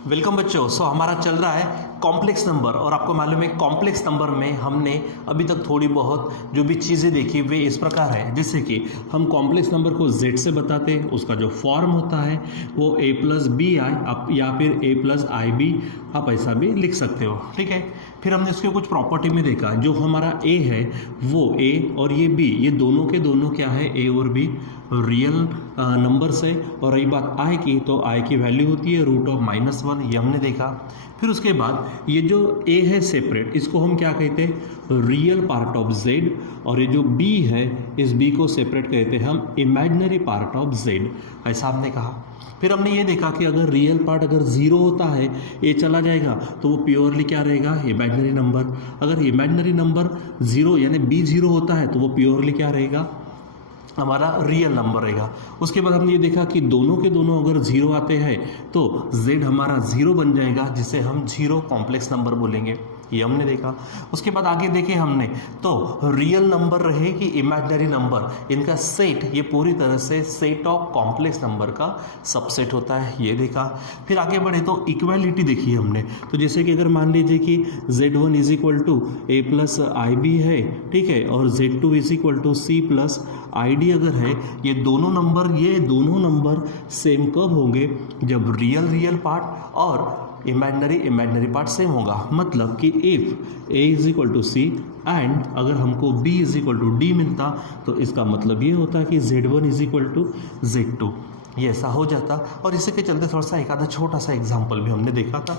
Welcome बच्चों। हमारा चल रहा है कॉम्प्लेक्स नंबर और आपको मालूम है कॉम्प्लेक्स नंबर में हमने अभी तक थोड़ी बहुत जो भी चीज़ें देखी वे इस प्रकार है, जैसे कि हम कॉम्प्लेक्स नंबर को z से बताते हैं, उसका जो फॉर्म होता है वो a प्लस बी आई आप या फिर a प्लस आई बी आप ऐसा भी लिख सकते हो। ठीक है, फिर हमने इसके कुछ प्रॉपर्टी में देखा, जो हमारा a है वो a और ये b, ये दोनों के दोनों क्या है, a और b रियल नंबर्स है। और रही बात i की, तो i की वैल्यू होती है √(-1), ये हमने देखा। फिर उसके बाद ये जो a है सेपरेट, इसको हम क्या कहते हैं, रियल पार्ट ऑफ z, और ये जो b है इस b को सेपरेट कहते हैं हम इमेजिनरी पार्ट ऑफ z, ऐसा हमने कहा। फिर हमने ये देखा कि अगर रियल पार्ट अगर 0 होता है, a चला जाएगा तो वो प्योरली क्या रहेगा, इमेजिनरी नंबर। अगर इमेजिनरी नंबर 0 यानी b 0 होता है तो वो प्योरली क्या रहेगा, हमारा रियल नंबर रहेगा। उसके बाद हमने ये देखा कि दोनों के दोनों अगर 0 आते हैं तो z हमारा 0 बन जाएगा, जिसे हम 0 कॉम्प्लेक्स नंबर बोलेंगे, ये हमने देखा। उसके बाद आगे देखे हमने तो रियल नंबर रहे कि इमेजिनरी नंबर, इनका सेट ये पूरी तरह से सेट ऑफ कॉम्प्लेक्स नंबर का सबसेट होता है, ये देखा। फिर आगे बढ़े तो इक्वालिटी देखी हमने, तो जैसे कि अगर मान लीजिए कि z1 is equal to a plus i b है, ठीक है, और z2 is equal to c plus i d अगर है, ये दोनों नंबर सेम कब होंगे, जब रियल पार्ट और इमेजिनरी पार्ट सेम होगा। मतलब कि if a is equal to c and अगर हमको b is equal to d मिलता, तो इसका मतलब ये होता कि z1 is equal to z2, ये ऐसा हो जाता। और इसी के चलते थोड़ा सा एक आधा छोटा सा एग्जाम्पल भी हमने देखा था।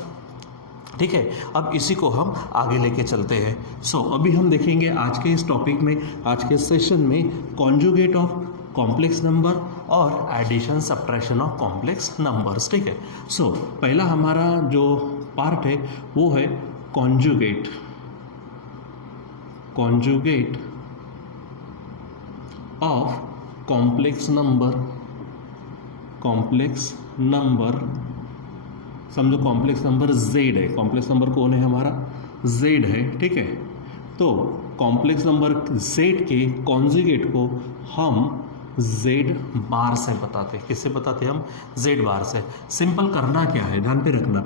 ठीक है, अब इसी को हम आगे लेके चलते हैं। अभी हम देखेंगे आज के इस टॉपिक में, आज के सेशन में, कॉन्जुगेट ऑफ कॉम्प्लेक्स नंबर और addition subtraction of complex numbers. ठीक है, पहला हमारा जो पार्ट है वो है कॉन्जुगेट ऑफ कॉम्प्लेक्स नंबर। समझो कॉम्प्लेक्स नंबर z है, कॉम्प्लेक्स नंबर कौन है, हमारा z है। ठीक है, तो कॉम्प्लेक्स नंबर z के कॉन्जुगेट को हम z बार से बताते हैं। किससे बताते हैं हम, z बार से। सिंपल करना क्या है, ध्यान पे रखना।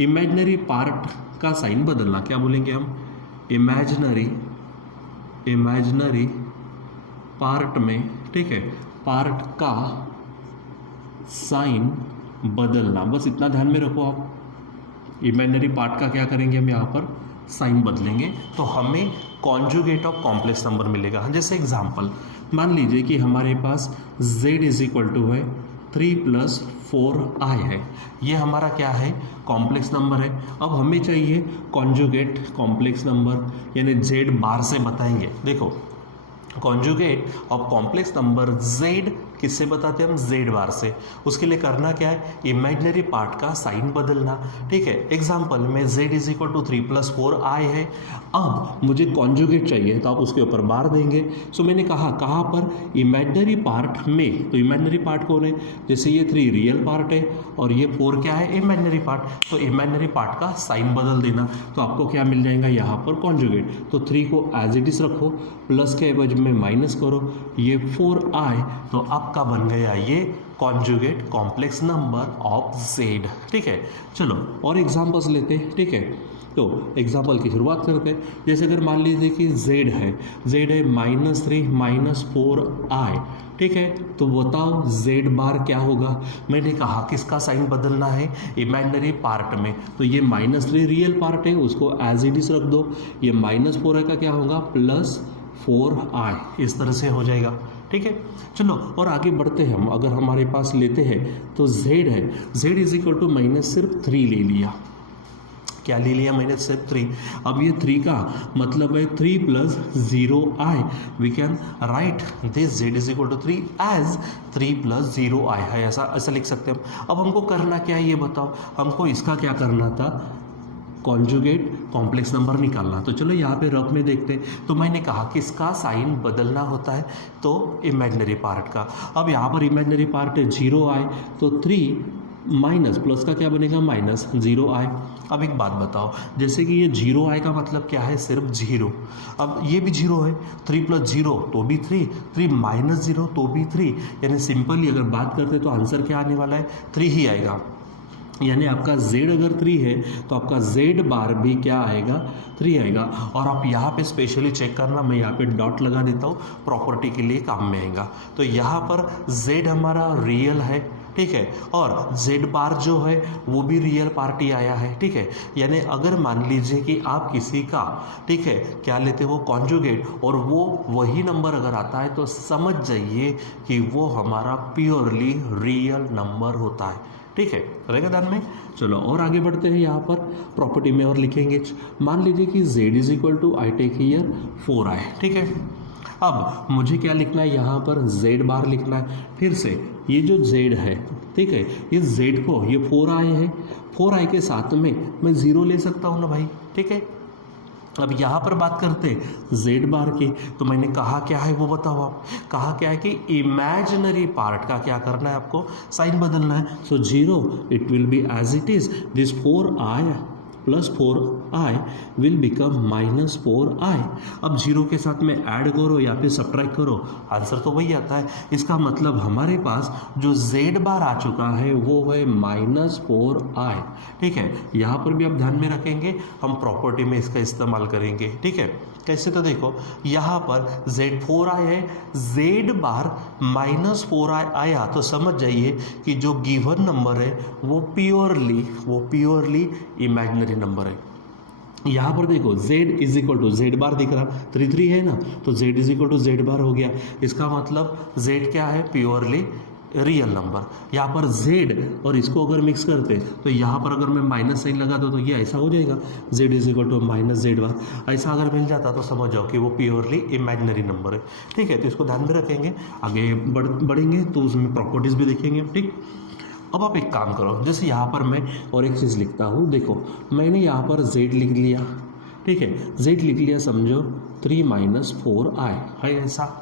इमेजिनरी पार्ट का साइन बदलना, क्या बोलेंगे हम, इमेजिनरी पार्ट में, ठीक है, पार्ट का साइन बदलना, बस इतना ध्यान में रखो आप। इमेजिनरी पार्ट का क्या करेंगे हम, यहाँ पर साइन बदलेंगे तो हमें कॉन्जुगेट ऑफ कॉम्प्लेक्स नंबर मिलेगा। जैसे एग्जांपल मान लीजिए कि हमारे पास z इज इक्वल टू है 3 + 4i है, ये हमारा क्या है, कॉम्प्लेक्स नंबर है। अब हमें चाहिए कॉन्जुगेट कॉम्प्लेक्स नंबर, यानी z बार से बताएंगे। देखो, conjugate of complex number z किससे बताते हैं हम, z बार से। उसके लिए करना क्या है, इमेजिनरी पार्ट का साइन बदलना। ठीक है, एग्जांपल में z is equal to 3 + 4i है। अब मुझे कॉन्जुगेट चाहिए तो आप उसके ऊपर बार देंगे। मैंने कहा कहाँ पर, इमेजिनरी पार्ट में। तो इमेजिनरी पार्ट कौन है, जैसे ये 3 रियल पार्ट है और ये 4 क्या है, इमेजिनरी पार्ट। तो इमेजिनरी पार्ट का साइन बदल देना, तो आपको क्या मिल जाएगा यहाँ पर, कॉन्जुगेट। तो 3 को एज इट इज रखो, प्लस के एवज में माइनस करो, ये 4i, तो आपका बन गया ये conjugate complex number of z। ठीक है, चलो और एग्जांपल्स लेते हैं। ठीक है, तो एग्जांपल की शुरुआत करते हैं। जैसे अगर मान लीजिए कि z है -3 - 4i, ठीक है, तो बताओ z बार क्या होगा। मैंने कहा किसका साइन बदलना है, इमेजिनरी पार्ट में। तो ये -3 रियल पार्ट है, उसको एज इट इज रख दो। ये -4 का क्या होगा, +4i, इस तरह से हो जाएगा। ठीक है, चलो और आगे बढ़ते हैं हम। अगर हमारे पास लेते हैं तो z है, z इज इक्वल टू -3 ले लिया। क्या ले लिया, -3। अब ये 3 का मतलब है 3 + 0i। We can write this z is equal to 3 as 3 + 0i है, ऐसा लिख सकते हैं हम। अब हमको करना क्या है ये बताओ, हमको इसका क्या करना था, कॉन्जुगेट कॉम्प्लेक्स नंबर निकालना। तो चलो यहाँ पे रफ में देखते हैं। तो मैंने कहा किसका साइन बदलना होता है, तो इमेजिनरी पार्ट का। अब यहाँ पर इमेजिनरी पार्ट है 0i, तो 3 माइनस प्लस का क्या बनेगा, -0i। अब एक बात बताओ, जैसे कि ये 0i का मतलब क्या है, सिर्फ 0। अब ये भी 0 है, 3 + 0 तो भी 3, 3 - 0 तो भी 3, यानी सिंपली अगर बात करते तो आंसर क्या आने वाला है, 3 ही आएगा। यानी आपका z अगर 3 है तो आपका z बार भी क्या आएगा, 3 आएगा। और आप यहाँ पे स्पेशली चेक करना, मैं यहाँ पे डॉट लगा देता हूँ, प्रॉपर्टी के लिए काम में आएगा। तो यहाँ पर z हमारा रियल है, ठीक है, और z बार जो है वो भी रियल पार्टी आया है, ठीक है। यानी अगर मान लीजिए कि आप किसी का, ठीक है, क्या लेते हो, कॉन्जुगेट, और वो वही नंबर अगर आता है तो समझ जाइए कि वो हमारा प्योरली रियल नंबर होता है, ठीक है, रहेगा ध्यान में। चलो और आगे बढ़ते हैं, यहाँ पर प्रॉपर्टी में और लिखेंगे। मान लीजिए कि z is equal to, I take here 4i, ठीक है। अब मुझे क्या लिखना है, यहाँ पर z बार लिखना है। फिर से ये जो z है, ठीक है, इस z को, ये 4i है, 4i के साथ में मैं 0 ले सकता हूँ ना भाई, ठीक है। अब यहाँ पर बात करते हैं z बार की, तो मैंने कहा क्या है वो बताओ आप। कहा क्या है कि इमेजिनरी पार्ट का क्या करना है, आपको साइन बदलना है। So 0 it will be as it is, this 4i plus 4i will become minus 4i। अब 0 के साथ में ऐड करो या फिर सब्ट्रैक्ट करो, आंसर तो वही आता है। इसका मतलब हमारे पास जो z बार आ चुका है वो है माइनस 4i, ठीक है। यहाँ पर भी आप ध्यान में रखेंगे, हम प्रॉपर्टी में इसका इस्तेमाल करेंगे, ठीक है। कैसे, तो देखो यहाँ पर z 4i है, z बार माइनस 4i आया तो समझ जाइए कि जो गिवन नंबर है वो प्योरली इमेजिनरी नंबर है। यहाँ पर देखो z is equal to, z bar दिख रहा 3 है ना, तो z is equal to z bar हो गया। इसका मतलब z क्या है, प्योरली रियल नंबर। यहाँ पर z और इसको अगर मिक्स करते तो यहाँ पर अगर मैं माइनस साइन लगा दूँ तो ये ऐसा हो जाएगा, z is equal to minus z bar. ऐसा अगर मिल जाता तो समझ जाओ कि वो प्योरली इमेजिनरी नंबर है, ठीक है। तो इसको ध्यान में रखेंगे, आगे बढ़ेंगे तो उसमें प्रॉपर्टीज़ भी देखेंगे, ठीक। अब आप एक काम करो, जैसे यहाँ पर मैं और एक चीज़ लिखता हूँ, देखो मैंने यहाँ पर z लिख लिया, ठीक है, z लिख लिया, समझो 3 माइनस 4i है ऐसा।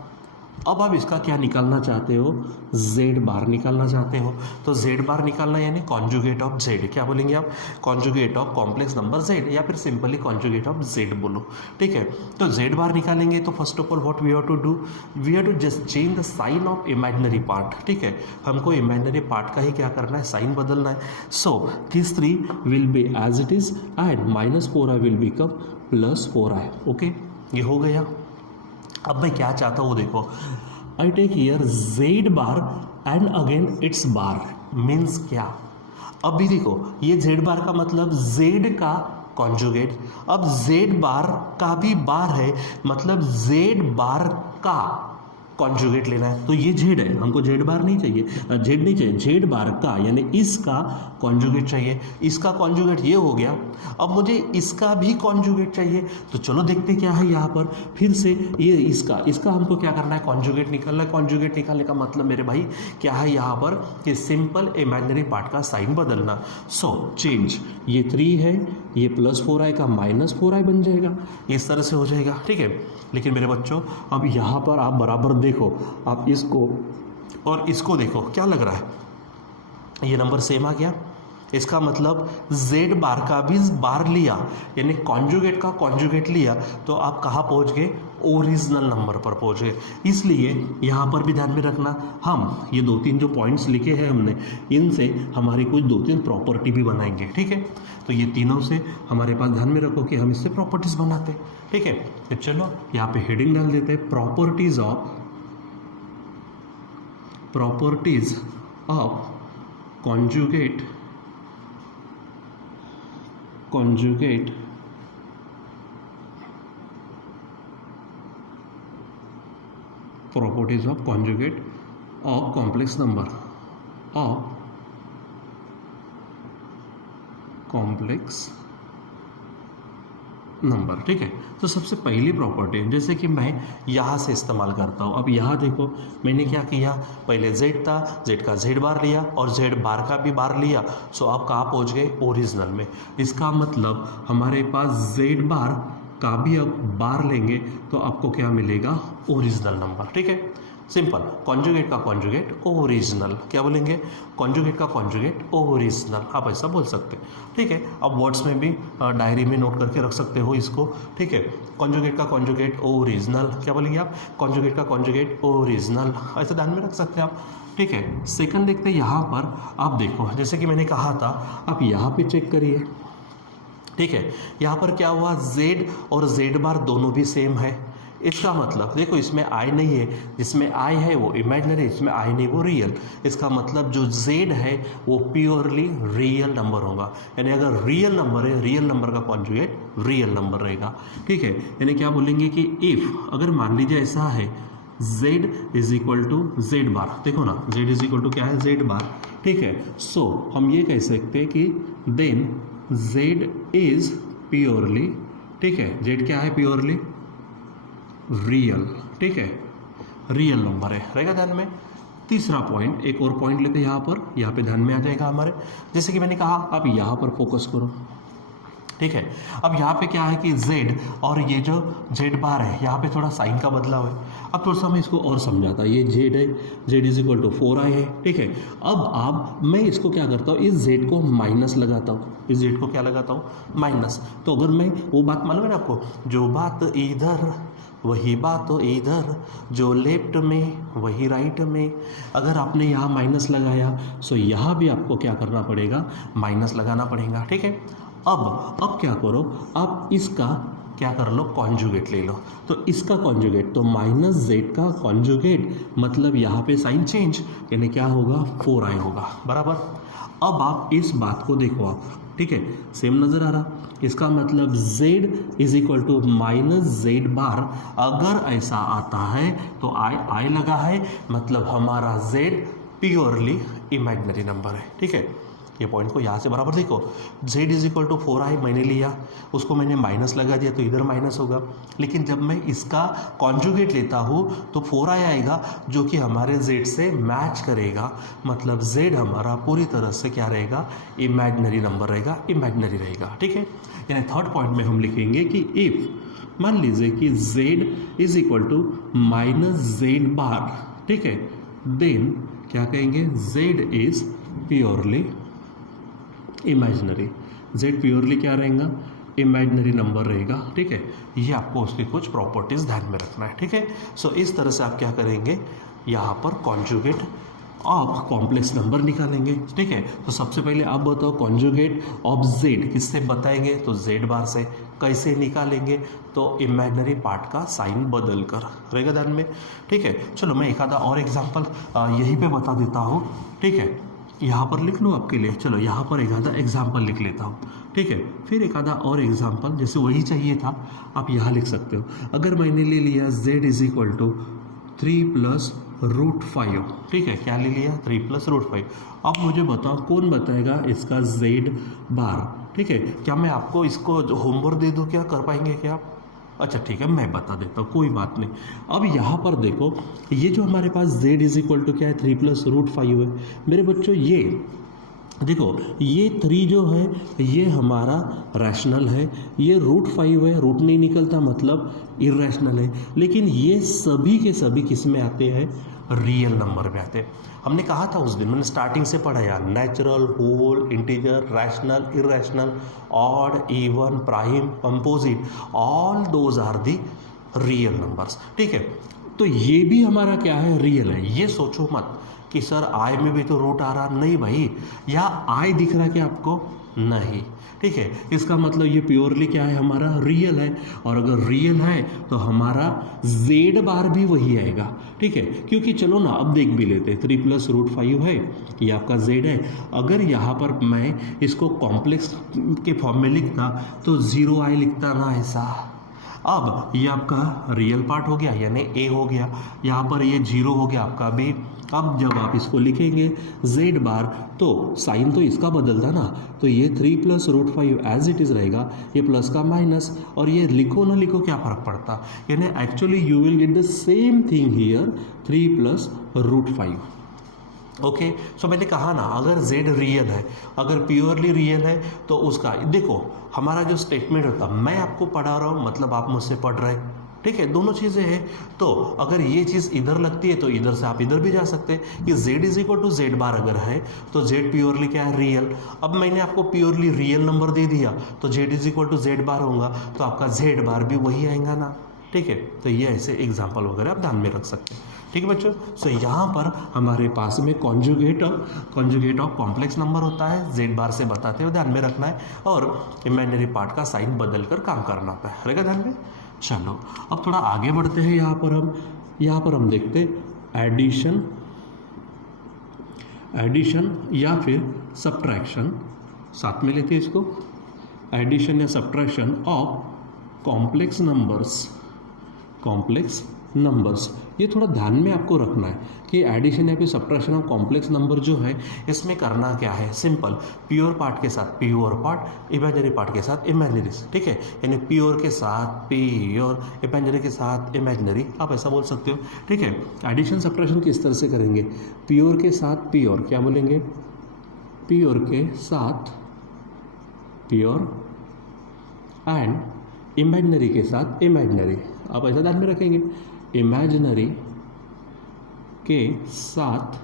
अब आप इसका क्या निकालना चाहते हो, z बार निकालना चाहते हो। तो z बार निकालना यानी कॉन्जुगेट ऑफ z, क्या बोलेंगे आप, conjugate of complex number z, या फिर सिंपली कॉन्जुगेट ऑफ z बोलो, ठीक है। तो z बार निकालेंगे तो first of all what we have to do, we have to just change the sign of imaginary part, ठीक है। हमको इमेजिनरी पार्ट का ही क्या करना है, साइन बदलना है। So this 3 will be as it is and minus 4i will become plus 4i, okay, ये हो गया। अब मैं क्या चाहता हूँ, देखो I take here z bar and again it's bar, means क्या, अभी देखो ये z बार का मतलब z का कॉन्जुगेट, अब z बार का भी बार है, मतलब z बार का कॉन्जुगेट लेना है। तो ये z है, हमको z बार नहीं चाहिए, z नहीं चाहिए, z बार का यानी इसका कॉन्जुगेट चाहिए। इसका कॉन्जुगेट ये हो गया, अब मुझे इसका भी कॉन्जुगेट चाहिए। तो चलो देखते क्या है यहाँ पर, फिर से ये इसका हमको क्या करना है, कॉन्जुगेट निकालना है। कॉन्जुगेट निकालने का मतलब मेरे भाई क्या है यहाँ पर, कि सिंपल इमेजिनरी पार्ट का साइन बदलना। सो चेंज, ये 3 है, ये प्लस 4i का माइनस 4i बन जाएगा, इस तरह से हो जाएगा, ठीक है। लेकिन मेरे बच्चों अब यहाँ पर आप बराबर देखो, आप इसको और इसको देखो, क्या लग रहा है, ये नंबर सेम आ गया। इसका मतलब z बार का भी बार लिया, यानी कॉन्जुगेट का कॉन्जुगेट लिया, तो आप कहाँ पहुँच गए, ओरिजिनल नंबर पर पहुँच गए। इसलिए यहाँ पर भी ध्यान में रखना, हम ये 2-3 जो पॉइंट्स लिखे हैं हमने, इनसे हमारी कुछ 2-3 प्रॉपर्टी भी बनाएंगे, ठीक है। तो ये तीनों से हमारे पास ध्यान में रखो कि हम इससे प्रॉपर्टीज़ बनाते हैं, ठीक है। तो चलो यहाँ पे हेडिंग डाल देते हैं, properties of conjugate properties of conjugate of complex number ठीक है। तो सबसे पहली प्रॉपर्टी जैसे कि मैं यहाँ से इस्तेमाल करता हूँ। अब यहाँ देखो मैंने क्या किया, पहले z था, z का z बार लिया और z बार का भी बार लिया। सो आप कहाँ पहुँच गए, ओरिजिनल में। इसका मतलब हमारे पास z बार का भी अब बार लेंगे तो आपको क्या मिलेगा, ओरिजिनल नंबर, ठीक है। सिंपल, कॉन्जुगेट का कॉन्जुगेट ओरिजिनल, क्या बोलेंगे, कॉन्जुगेट का कॉन्जुगेट ओरिजिनल, आप ऐसा बोल सकते हैं, ठीक है। अब वर्ड्स में भी डायरी में नोट करके रख सकते हो इसको, ठीक है। कॉन्जुगेट का कॉन्जुगेट ओरिजिनल, क्या बोलेंगे आप, कॉन्जुगेट का कॉन्जुगेट ओरिजिनल, ऐसा ध्यान में रख सकते हैं आप। ठीक है। सेकंड देखते हैं, यहाँ पर आप देखो जैसे कि मैंने कहा था, आप यहाँ पे चेक करिए, ठीक है। यहाँ पर क्या हुआ, z और z बार दोनों भी सेम है। इसका मतलब देखो इसमें i नहीं है, जिसमें i है वो इमेजिनरी, इसमें i नहीं वो रियल। इसका मतलब जो z है वो प्योरली रियल नंबर होगा, यानी अगर रियल नंबर है, रियल नंबर का कॉन्जुगेट रियल नंबर रहेगा, ठीक है। यानी क्या बोलेंगे कि इफ अगर मान लीजिए ऐसा है z is equal to z bar, देखो ना z इज इक्वल टू क्या है, z बार, ठीक है। सो हम ये कह सकते हैं कि देन z इज प्योरली, ठीक है, z क्या है, प्योरली रियल, ठीक है, रियल नंबर है, रहेगा ध्यान में। तीसरा पॉइंट, एक और पॉइंट लेते हैं यहाँ पे ध्यान में आ जाएगा हमारे, जैसे कि मैंने कहा आप यहाँ पर फोकस करो, ठीक है। अब यहाँ पे क्या है कि z और ये जो z बार है यहाँ पे थोड़ा साइन का बदलाव है। अब थोड़ा सा मैं इसको और समझाता, ये z है, z is equal to 4i है, ठीक है। अब मैं इसको क्या करता हूँ, इस z को माइनस लगाता हूँ, इस z को क्या लगाता हूँ, माइनस। तो अगर मैं वो बात मालूम है ना आपको, जो बात इधर वही बात तो इधर, जो लेफ्ट में वही राइट में, अगर आपने यहाँ माइनस लगाया सो यहाँ भी आपको क्या करना पड़ेगा, माइनस लगाना पड़ेगा, ठीक है। अब क्या करो, आप इसका क्या कर लो, कॉन्जुगेट ले लो। तो इसका कॉन्जुगेट, तो माइनस जेड का कॉन्जुगेट, मतलब यहाँ पे साइन चेंज, यानी क्या होगा, 4i होगा, बराबर। अब आप इस बात को देखो आप, ठीक है, सेम नज़र आ रहा। इसका मतलब z is equal to minus z bar, अगर ऐसा आता है तो आई लगा है, मतलब हमारा z प्योरली इमेजिनरी नंबर है, ठीक है। ये पॉइंट को यहाँ से बराबर देखो, z is equal to 4i मैंने लिया, उसको मैंने माइनस लगा दिया तो इधर माइनस होगा। लेकिन जब मैं इसका कॉन्जुगेट लेता हूँ तो 4i आएगा, जो कि हमारे z से मैच करेगा, मतलब z हमारा पूरी तरह से क्या रहेगा, इमेजिनरी नंबर रहेगा, इमेजिनरी रहेगा, ठीक है। यानी थर्ड पॉइंट में हम लिखेंगे कि इफ मान लीजिए कि z is equal to minus z bar, ठीक है, देन क्या कहेंगे, z is purely imaginary, z purely क्या रहेगा, इमेजिनरी नंबर रहेगा, ठीक है। ये आपको उसकी कुछ प्रॉपर्टीज ध्यान में रखना है, ठीक है। सो इस तरह से आप क्या करेंगे, यहाँ पर कॉन्जुगेट ऑफ कॉम्प्लेक्स नंबर निकालेंगे, ठीक है। तो सबसे पहले आप बताओ कॉन्जुगेट ऑफ z किससे बताएंगे, तो z बार से। कैसे निकालेंगे, तो इमेजिनरी पार्ट का साइन बदल कर, रहेगा ध्यान में, ठीक है। चलो मैं एक आधा और एग्जाम्पल यहीं पे बता देता हूँ, ठीक है। यहाँ पर लिख लो आपके लिए, चलो यहाँ पर एक आधा एग्जाम्पल लिख लेता हूँ, ठीक है। फिर एक आधा और एग्जाम्पल, जैसे वही चाहिए था आप यहाँ लिख सकते हो। अगर मैंने ले लिया z is equal to 3 plus root 5, ठीक है, क्या ले लिया, 3 प्लस रूट 5। अब मुझे बताओ कौन बताएगा इसका z बार, ठीक है। क्या मैं आपको इसको होमवर्क दे दूँ, क्या कर पाएंगे क्या आप? अच्छा ठीक है, मैं बता देता हूँ, कोई बात नहीं। अब यहाँ पर देखो, ये जो हमारे पास z इज इक्वल टू क्या है, 3 प्लस रूट 5 है। मेरे बच्चों ये देखो, ये 3 जो है ये हमारा रैशनल है, ये रूट 5 है, रूट नहीं निकलता मतलब इरेशनल है। लेकिन ये सभी के सभी किस में आते हैं, रियल नंबर में आते हैं। हमने कहा था उस दिन, मैंने स्टार्टिंग से पढ़ाया, natural, whole, integer, rational, irrational, odd, even, prime, composite, all those are the real numbers, ठीक है। तो ये भी हमारा क्या है, रियल है। ये सोचो मत कि सर आई में भी तो रूट आ रहा, नहीं भाई, या आई दिख रहा क्या आपको, नहीं, ठीक है। इसका मतलब ये प्योरली क्या है, हमारा रियल है। और अगर रियल है तो हमारा z बार भी वही आएगा, ठीक है। क्योंकि चलो ना अब देख भी लेते हैं, 3 प्लस रूट 5 है, ये आपका z है। अगर यहाँ पर मैं इसको कॉम्प्लेक्स के फॉर्म में लिखता तो 0i लिखता ना, ऐसा। अब ये आपका रियल पार्ट हो गया, यानी a हो गया, यहाँ पर ये 0 हो गया आपका b। अब जब आप इसको लिखेंगे z बार, तो साइन तो इसका बदलता ना, तो ये 3 plus root 5 as it is रहेगा, ये प्लस का माइनस, और ये लिखो ना लिखो क्या फ़र्क पड़ता, यानी actually you will get the same thing here, 3 plus root 5। Okay, so मैंने कहा ना, अगर z रियल है, अगर प्योरली रियल है, तो उसका देखो हमारा जो स्टेटमेंट होता, मैं आपको पढ़ा रहा हूँ मतलब आप मुझसे पढ़ रहे हैं, ठीक है, दोनों चीज़ें हैं। तो अगर ये चीज़ इधर लगती है तो इधर से आप इधर भी जा सकते हैं कि z is equal to z bar अगर है तो z प्योरली क्या है, रियल। अब मैंने आपको प्योरली रियल नंबर दे दिया तो z is equal to z bar होगा, तो आपका z बार भी वही आएगा ना, ठीक है। तो ये ऐसे एग्जाम्पल वगैरह आप ध्यान में रख सकते हैं, ठीक है बच्चों। सो यहाँ पर हमारे पास में कॉन्जुगेट ऑफ कॉम्प्लेक्स नंबर होता है, जेड बार से बताते हुए ध्यान में रखना है, और इमेजिनरी पार्ट का साइन बदल कर काम करना होता है, रहेगा ध्यान में। चलो अब थोड़ा आगे बढ़ते हैं। यहाँ पर हम देखते एडिशन या फिर सब्ट्रैक्शन, साथ में लेते हैं इसको, एडिशन या सब्ट्रैक्शन ऑफ कॉम्प्लेक्स नंबर्स। ये थोड़ा ध्यान में आपको रखना है कि एडिशन या फिर सब्ट्रैक्शन ऑफ कॉम्प्लेक्स नंबर जो है इसमें करना क्या है, सिंपल, प्योर पार्ट के साथ प्योर पार्ट, इमेजिनरी पार्ट के साथ इमेजिनरी, ठीक है, यानी प्योर के साथ प्योर, इमेजिनरी के साथ इमेजिनरी, आप ऐसा बोल सकते हो, ठीक है। एडिशन सब्ट्रैक्शन किस तरह से करेंगे, प्योर के साथ प्योर, क्या बोलेंगे, प्योर के साथ प्योर एंड इमेजिनरी के साथ इमेजिनरी, आप ऐसा ध्यान में रखेंगे, इमेजिनरी के साथ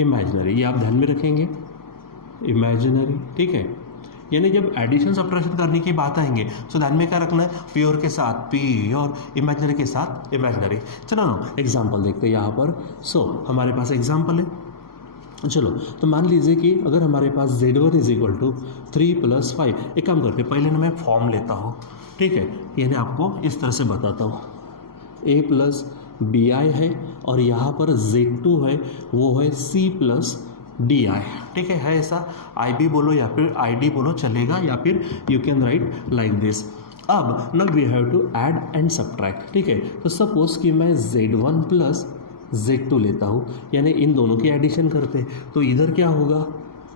इमेजिनरी, ये आप ध्यान में रखेंगे, इमेजिनरी, ठीक है। यानी जब एडिशन सब्ट्रैक्शन करने की बात आएंगे तो ध्यान में क्या रखना है, प्योर के साथ प्योर, इमेजिनरी के साथ इमेजिनरी। चलो ना एग्जाम्पल देखते हैं यहाँ पर। हमारे पास एग्जाम्पल है, चलो तो मान लीजिए कि अगर हमारे पास Z1 = 3 + 5, एक काम करते पहले ना मैं फॉर्म लेता हूँ, ठीक है, यानी आपको इस तरह से बताता हूँ, A + BI है और यहाँ पर Z2 है, वो है C + DI, ठीक है ऐसा, IB बोलो या फिर ID बोलो चलेगा, या फिर you can write like this. अब now we have to add and subtract, ठीक है। तो सपोज कि मैं Z1 + Z2 लेता हूँ, यानी इन दोनों की एडिशन करते हैं, तो इधर क्या होगा,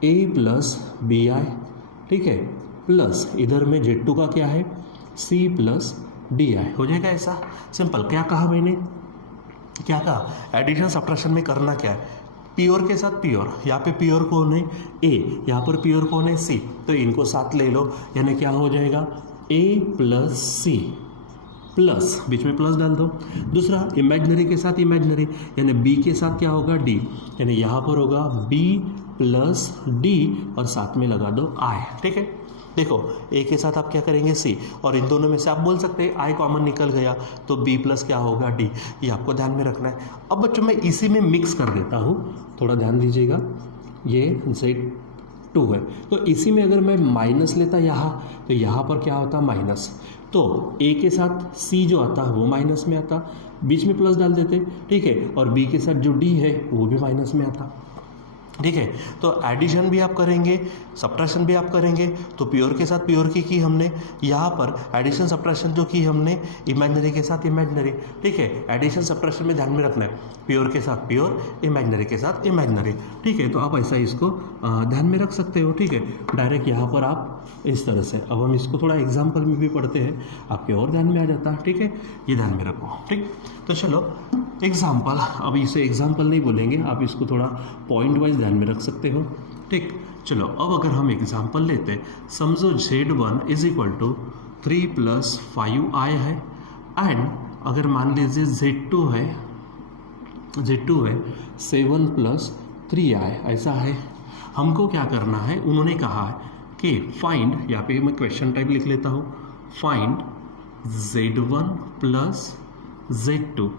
A + BI, ठीक है, प्लस इधर में Z2 का क्या है, C + DI, हो जाएगा ऐसा सिंपल। क्या कहा मैंने, क्या कहा, एडिशन सब्ट्रैक्शन में करना क्या है, प्योर के साथ प्योर, यहाँ पे प्योर कौन है A, यहाँ पर प्योर कौन है C, तो इनको साथ ले लो, यानी क्या हो जाएगा A + C प्लस, बीच में प्लस डाल दो। दूसरा इमेजिनरी के साथ इमेजिनरी, यानी B के साथ क्या होगा D, यानी यहाँ पर होगा B + D और साथ में लगा दो I, ठीक है। देखो A के साथ आप क्या करेंगे C, और इन दोनों में से आप बोल सकते हैं I कॉमन निकल गया तो B + क्या होगा D, ये आपको ध्यान में रखना है। अब बच्चों मैं इसी में मिक्स कर देता हूँ, थोड़ा ध्यान दीजिएगा, ये Z2 है, तो इसी में अगर मैं माइनस लेता यहाँ, तो यहाँ पर क्या होता माइनस, तो A के साथ C जो आता वो माइनस में आता, बीच में प्लस डाल देते, ठीक है, और B के साथ जो D है वो भी माइनस में आता, ठीक है। तो एडिशन भी आप करेंगे, सब्ट्रैक्शन भी आप करेंगे, तो प्योर के साथ प्योर की हमने, यहाँ पर एडिशन सब्ट्रैक्शन जो की हमने इमेजिनरी के साथ इमेजिनरी, ठीक है। एडिशन सब्ट्रैक्शन में ध्यान में रखना है, प्योर के साथ प्योर, इमेजिनरी के साथ इमेजिनरी, ठीक है। तो आप ऐसा इसको ध्यान में रख सकते हो, ठीक है, डायरेक्ट यहाँ पर आप इस तरह से। अब हम इसको थोड़ा एग्जाम्पल में भी पढ़ते हैं, आपके और ध्यान में आ जाता है, ठीक है, ये ध्यान में रखो, ठीक। तो चलो एग्जाम्पल, अब इसे एग्जाम्पल नहीं बोलेंगे, आप इसको थोड़ा पॉइंट वाइज ध्यान में रख सकते हो, ठीक। चलो अब अगर हम एग्जाम्पल लेते, समझो Z1 = 3 + 5I है, एंड अगर मान लीजिए Z2 है 7 + 3I, ऐसा है। हमको क्या करना है, उन्होंने कहा है कि फाइंड, यहाँ पे मैं क्वेश्चन टाइप लिख लेता हूँ, फाइंड Z1 + Z2,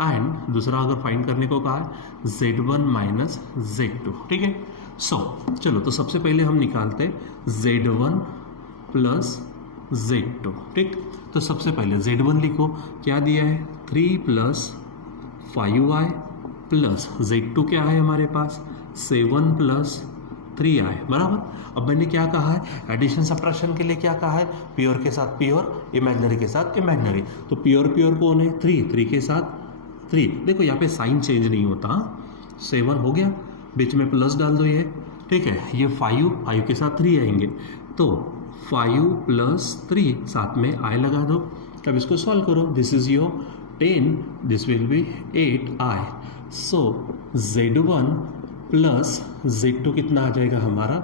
एंड दूसरा अगर फाइंड करने को कहा है Z1 - Z2, ठीक है। चलो तो सबसे पहले हम निकालते Z1 + Z2, ठीक। तो सबसे पहले Z1 लिखो, क्या दिया है 3 + 5I प्लस Z2 क्या है हमारे पास 7 + 3I, बराबर। अब मैंने क्या कहा है, एडिशन सब्ट्रैक्शन के लिए क्या कहा है, प्योर के साथ प्योर, इमेजिनरी के साथ इमेजिनरी। तो प्योर कौन है 3 के साथ 3, देखो यहाँ पे साइन चेंज नहीं होता, 7 हो गया, बीच में प्लस डाल दो ये, ठीक है। ये 5 के साथ 3 आएंगे, तो 5 + 3 साथ में I लगा दो। अब इसको सॉल्व करो, this is your 10, this will be 8I। So Z1 + Z2 कितना आ जाएगा हमारा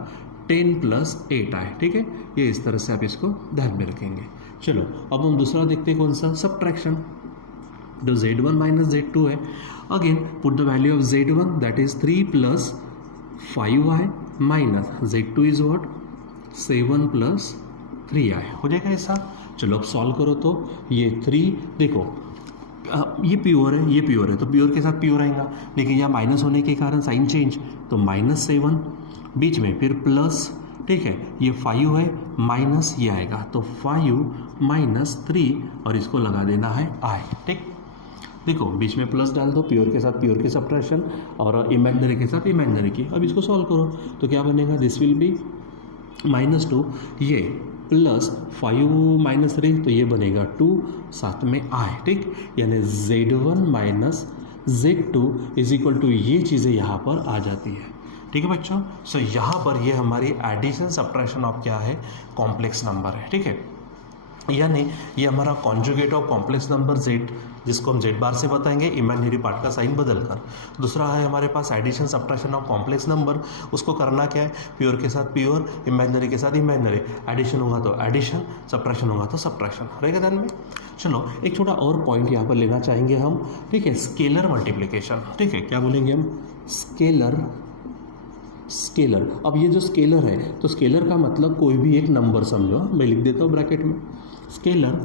10 + 8I, ठीक है। ये इस तरह से आप इसको ध्यान में रखेंगे। चलो अब हम दूसरा देखते हैं, कौन सा, सब्ट्रैक्शन। तो Z1 - Z2 है, again put the value of Z1, that is 3 + 5I minus Z2 is what 7 + 3I, हो जाएगा ऐसा। चलो अब सॉल्व करो, तो ये 3 देखो ये प्योर है, ये प्योर है, तो प्योर के साथ प्योर आएगा, लेकिन यहाँ माइनस होने के कारण साइन चेंज, तो -7 बीच में फिर प्लस, ठीक है, ये 5 है माइनस ये आएगा, तो 5 - 3 और इसको लगा देना है I, ठीक। देखो बीच में प्लस डाल दो, प्योर के साथ प्योर की सब्ट्रैक्शन और इमेजिनरी के साथ इमेजिनरी की। अब इसको सॉल्व करो तो क्या बनेगा, दिस विल बी -2, ये प्लस 5 - 3 तो ये बनेगा 2, साथ में I, ठीक, यानी Z1 - Z2 is equal to ये चीज़ें यहाँ पर आ जाती है, ठीक है बच्चों। सो यहाँ पर ये हमारी एडिशन सब्ट्रैक्शन ऑफ क्या है, कॉम्प्लेक्स नंबर है, ठीक है, यानी ये हमारा conjugate of complex number Z, जिसको हम Z बार से बताएंगे इमेजिनरी पार्ट का साइन बदल कर। दूसरा है हमारे पास addition subtraction of complex number, उसको करना क्या है, प्योर के साथ प्योर, इमेजिनरी के साथ इमेजिनरी, एडिशन होगा तो एडिशन, सब्ट्रैक्शन होगा तो सब्ट्रैक्शन, रहेगा ध्यान में। चलो एक छोटा और पॉइंट यहाँ पर लेना चाहेंगे हम, ठीक है, स्केलर मल्टीप्लिकेशन, ठीक है, क्या बोलेंगे हम, स्केलर। अब ये जो स्केलर है, तो स्केलर का मतलब कोई भी एक नंबर समझो, मैं लिख देता हूँ ब्रैकेट में, scalar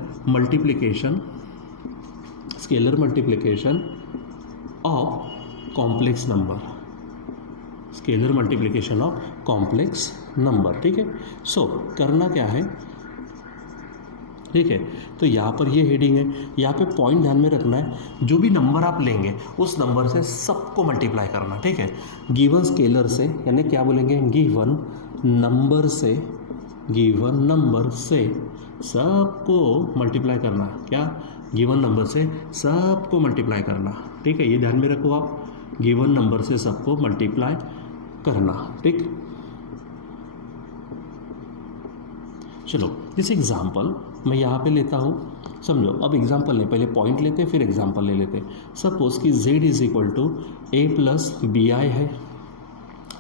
multiplication of complex number, scalar multiplication of complex number, ठीक है। सो करना क्या है, ठीक है, तो यहाँ पर ये हेडिंग है, यहाँ पे पॉइंट ध्यान में रखना है, जो भी नंबर आप लेंगे उस नंबर से सबको मल्टीप्लाई करना, ठीक है, गिवन स्केलर से, यानी क्या बोलेंगे, गिवन नंबर से सबको मल्टीप्लाई करना, क्या, गिवन नंबर से सबको मल्टीप्लाई करना, ठीक है, ये ध्यान में रखो आप, गिवन नंबर से सबको मल्टीप्लाई करना, ठीक। चलो दिस एग्जाम्पल मैं यहाँ पे लेता हूँ, समझो, अब एग्जाम्पल नहीं, पहले पॉइंट लेते फिर एग्जाम्पल ले लेते। सपोज कि Z is equal to A + BI है,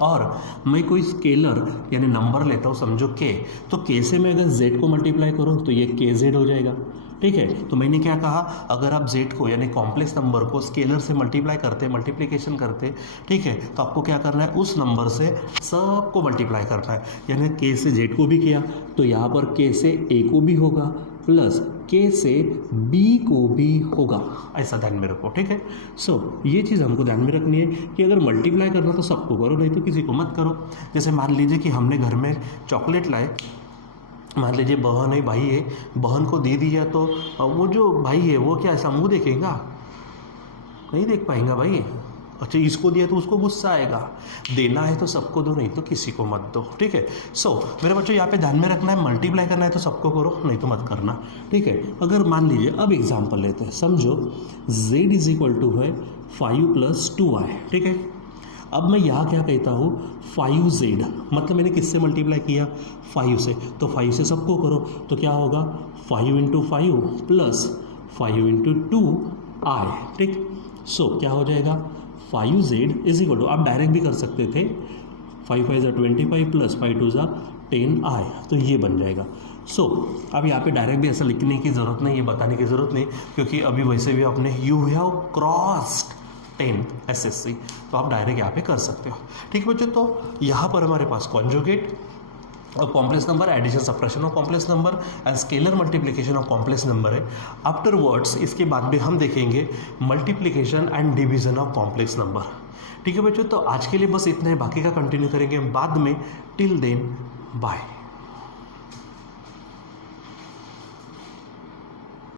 और मैं कोई स्केलर यानी नंबर लेता हूँ, समझो K, तो K से मैं अगर Z को मल्टीप्लाई करूँ तो ये KZ हो जाएगा, ठीक है। तो मैंने क्या कहा, अगर आप Z को यानी कॉम्प्लेक्स नंबर को स्केलर से मल्टीप्लिकेशन करते, ठीक है, तो आपको क्या करना है, उस नंबर से सबको मल्टीप्लाई करना है, यानी K से Z को भी किया तो यहाँ पर K से A को भी होगा प्लस K से B को भी होगा, ऐसा ध्यान में रखो, ठीक है। सो ये चीज़ हमको ध्यान में रखनी है कि अगर मल्टीप्लाई करना तो सबको करो, नहीं तो किसी को मत करो। जैसे मान लीजिए कि हमने घर में चॉकलेट लाए, मान लीजिए बहन है, भाई है, बहन को दे दिया तो वो जो भाई है वो क्या ऐसा मुंह देखेगा, नहीं देख पाएगा भाई। अच्छा इसको दिया तो उसको गुस्सा आएगा, देना है तो सबको दो, नहीं तो किसी को मत दो, ठीक है। सो मेरे बच्चों यहाँ पे ध्यान में रखना है, मल्टीप्लाई करना है तो सबको करो, नहीं तो मत करना, ठीक है। अगर मान लीजिए अब एग्जाम्पल लेते हैं, समझो Z इज इक्वल टू है 5 + 2i, ठीक है। अब मैं यहाँ क्या कहता हूँ, 5Z, मतलब मैंने किससे मल्टीप्लाई किया, 5 से, तो 5 से सबको करो तो क्या होगा, 5 × 5 + 5 × 2i, ठीक। सो क्या हो जाएगा, 5Z इज इक्वल टू, आप डायरेक्ट भी कर सकते थे, 5 × 5 = 25 + 5 × 2 = 10i, तो ये बन जाएगा। सो अब यहाँ पे डायरेक्ट भी ऐसा लिखने की ज़रूरत नहीं, ये बताने की ज़रूरत नहीं, क्योंकि अभी वैसे भी आपने यू हैव क्रॉस्ड 10 SSC, तो आप डायरेक्ट यहाँ पे कर सकते हो, ठीक है बच्चों। तो यहाँ पर हमारे पास कॉन्जुगेट और complex number, addition subtraction of complex number and scalar multiplication of complex number है। आफ्टरवर्ड्स इसके बाद में हम देखेंगे multiplication and division of complex number, ठीक है बच्चों। तो आज के लिए बस इतना है, बाकी का कंटिन्यू करेंगे बाद में। Till then bye.